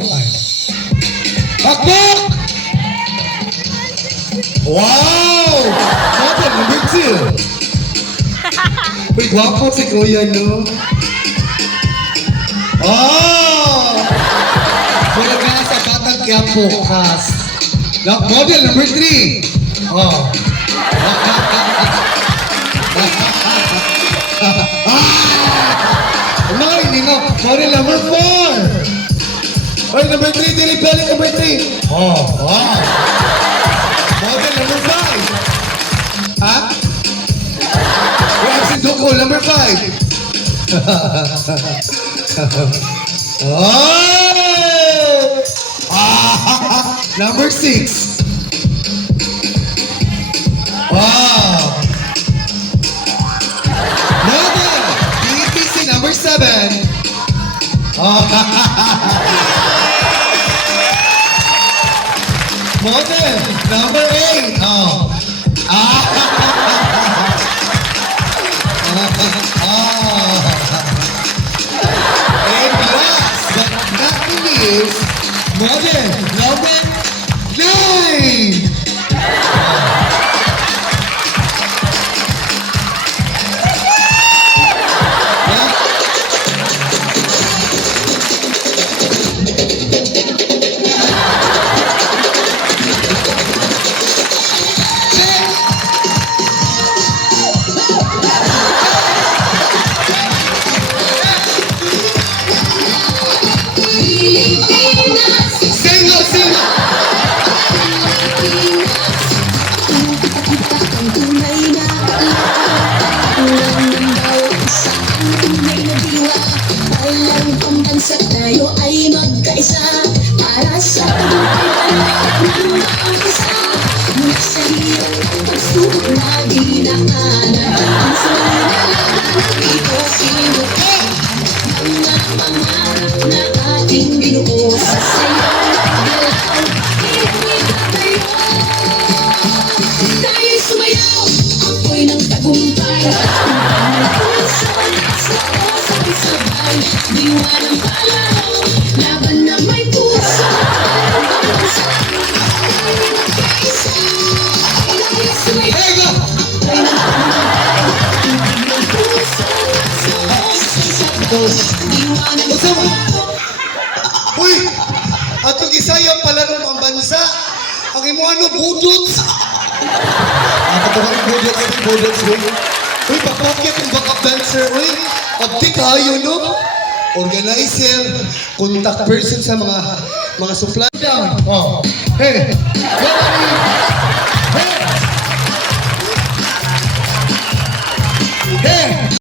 1. Akbok! Wow! Model number 2. Uy, gwapo si Kuya, no? Oh! Mula ka sa Batang Quiapo cast. Model number 3. Oh. No, hindi mo. Model number 4. Oy, number 3, Dilipelli, number 3. Oh, wow. Model number 5. Ha? Si Duko, number 5. Oh! Number 6. Wow! Model! BTC number 7. Oh. Model number 8. Oh. And last but not least, model number 9. Sa tayo ay magkaisa para sa tagumpay ng mga isa. Mula sa hirap at pagsubok na dinaanan, ang sunalanan dito sinuko. Mga pangarap na ating binuo sa sayo galaw, inuwi na tayo. Tayo'y sumayaw, ako'y ng tagumpay. Ang puso nasa o sabay-sabay, diwa ng palaw, laban na may puso. Tayo'y sumayaw, ako'y ng tagumpay. Ibig ng puso nasa o sabay-sabay, diwa ng palaw. Uy! Atong isayaw palaro ang bansa. Ang imo ano, budots. Katawang budots, uy. Uy, papakit yung backup dancer, uy. Abdi kayo, no? Organizer, contact person sa mga supply. Down. Oh. Hey! Hey! Hey!